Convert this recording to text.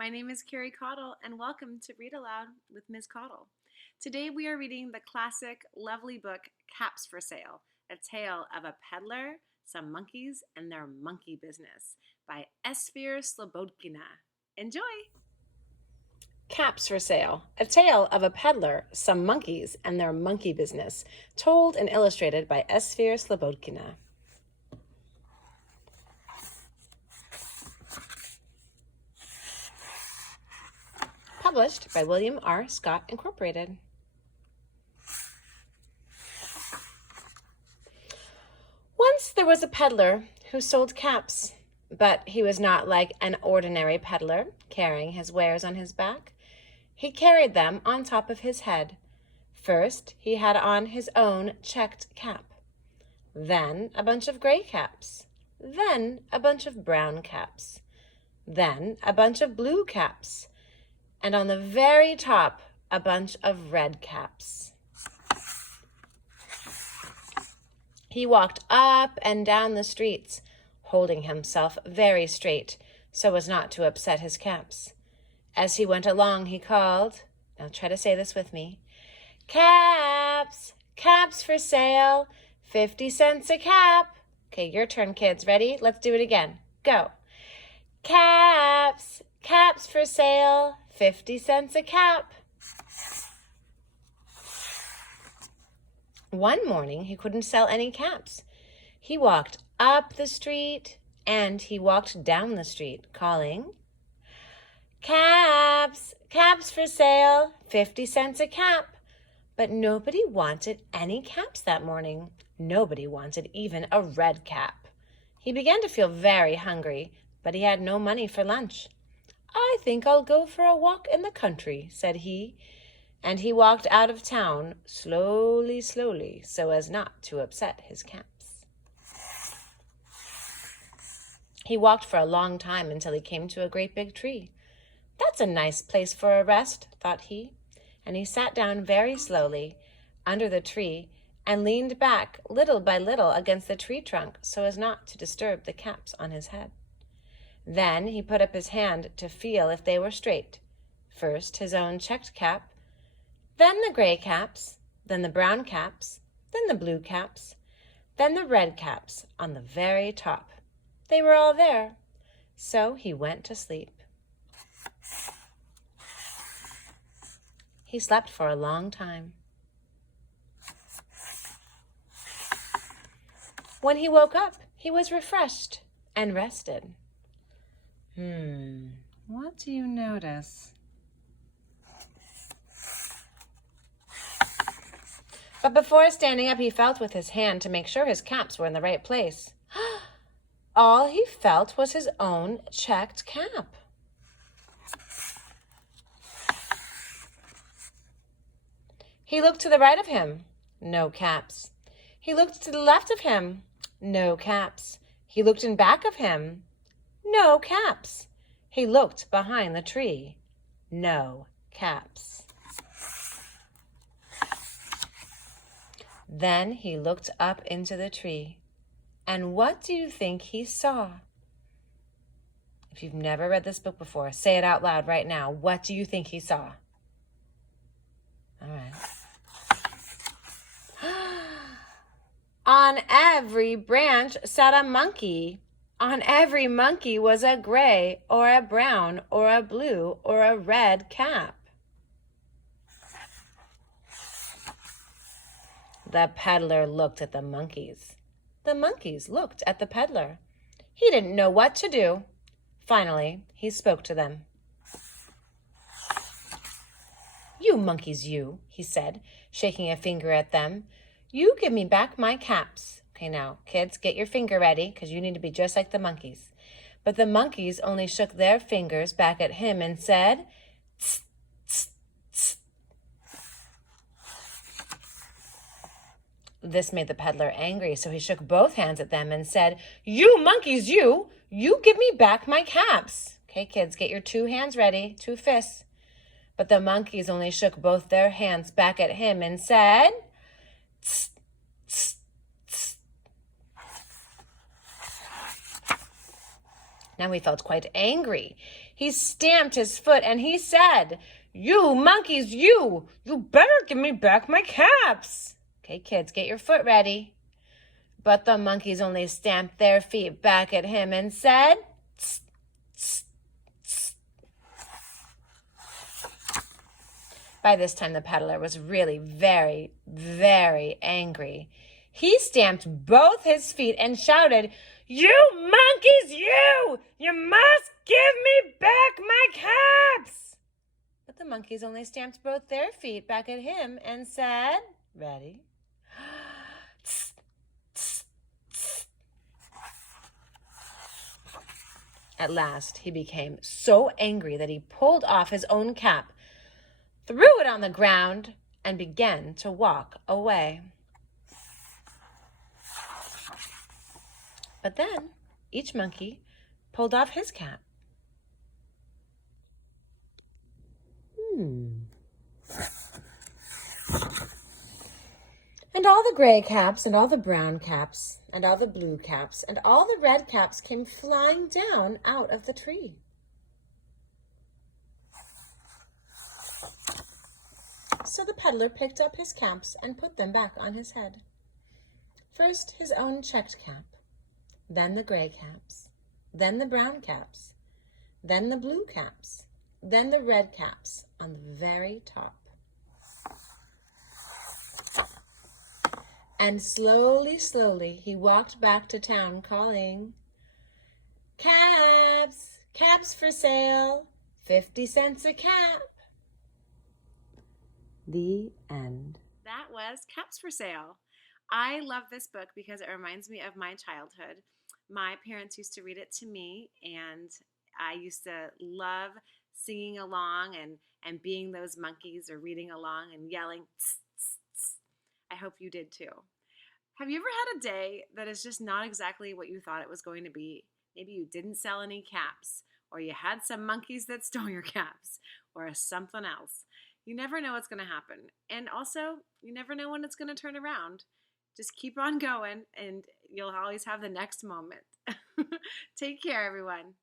My name is Carrie Caudle, and welcome to Read Aloud with Ms. Caudle. Today we are reading the classic, lovely book, Caps for Sale, a tale of a peddler, some monkeys, and their monkey business by Esphyr Slobodkina. Enjoy! Caps for Sale, a tale of a peddler, some monkeys, and their monkey business, told and illustrated by Esphyr Slobodkina. Published by William R. Scott, Incorporated. Once there was a peddler who sold caps, but he was not like an ordinary peddler, carrying his wares on his back. He carried them on top of his head. First, he had on his own checked cap, then a bunch of gray caps, then a bunch of brown caps, then a bunch of blue caps, and on the very top, a bunch of red caps. He walked up and down the streets, holding himself very straight so as not to upset his caps. As he went along, he called, now try to say this with me, "Caps, caps for sale, 50 cents a cap." Okay, your turn, kids. Ready? Let's do it again. Go. Caps, caps for sale, 50 cents a cap. One morning, he couldn't sell any caps. He walked up the street and he walked down the street, calling, "Caps, caps for sale, 50 cents a cap." But nobody wanted any caps that morning. Nobody wanted even a red cap. He began to feel very hungry, but he had no money for lunch. "I think I'll go for a walk in the country," said he, and he walked out of town slowly, slowly, so as not to upset his caps. He walked for a long time until he came to a great big tree. "That's a nice place for a rest," thought he, and he sat down very slowly under the tree and leaned back little by little against the tree trunk so as not to disturb the caps on his head. Then he put up his hand to feel if they were straight. First his own checked cap, then the gray caps, then the brown caps, then the blue caps, then the red caps on the very top. They were all there. So he went to sleep. He slept for a long time. When he woke up, he was refreshed and rested. What do you notice? But before standing up, he felt with his hand to make sure his caps were in the right place. All he felt was his own checked cap. He looked to the right of him, no caps. He looked to the left of him, no caps. He looked in back of him, no caps. He looked behind the tree, no caps. Then he looked up into the tree, and what do you think he saw? If you've never read this book before, say it out loud right now. What do you think he saw? All right. On every branch sat a monkey. On every monkey was a gray or a brown or a blue or a red cap. The peddler looked at the monkeys. The monkeys looked at the peddler. He didn't know what to do. Finally, he spoke to them. "You monkeys, you," he said, shaking a finger at them. "You give me back my caps." Okay, now, kids, get your finger ready because you need to be just like the monkeys. But the monkeys only shook their fingers back at him and said, "Tss, tss, tss." This made the peddler angry, so he shook both hands at them and said, "You monkeys, you give me back my caps." Okay, kids, get your 2 hands ready, 2 fists. But the monkeys only shook both their hands back at him and said, "Tss, tss, tss." Now he felt quite angry. He stamped his foot and he said, "You monkeys, you better give me back my caps." Okay, kids, get your foot ready. But the monkeys only stamped their feet back at him and said, "Tss, tss, tss." By this time, the peddler was really very, very angry. He stamped both his feet and shouted, "You monkeys, you must give me back my caps." But the monkeys only stamped both their feet back at him and said, ready? Tss, tss, tss. At last, he became so angry that he pulled off his own cap, threw it on the ground, and began to walk away. But then each monkey pulled off his cap. And all the gray caps and all the brown caps and all the blue caps and all the red caps came flying down out of the tree. So the peddler picked up his caps and put them back on his head. First his own checked cap, then the gray caps, then the brown caps, then the blue caps, then the red caps on the very top. And slowly, slowly, he walked back to town calling, "Caps, caps for sale, 50 cents a cap." The end. That was Caps for Sale. I love this book because it reminds me of my childhood. My parents used to read it to me, and I used to love singing along and being those monkeys or reading along and yelling, "Tss, tss, tss." I hope you did too. Have you ever had a day that is just not exactly what you thought it was going to be? Maybe you didn't sell any caps, or you had some monkeys that stole your caps, or something else. You never know what's going to happen. And also, you never know when it's going to turn around. Just keep on going, and you'll always have the next moment. Take care, everyone.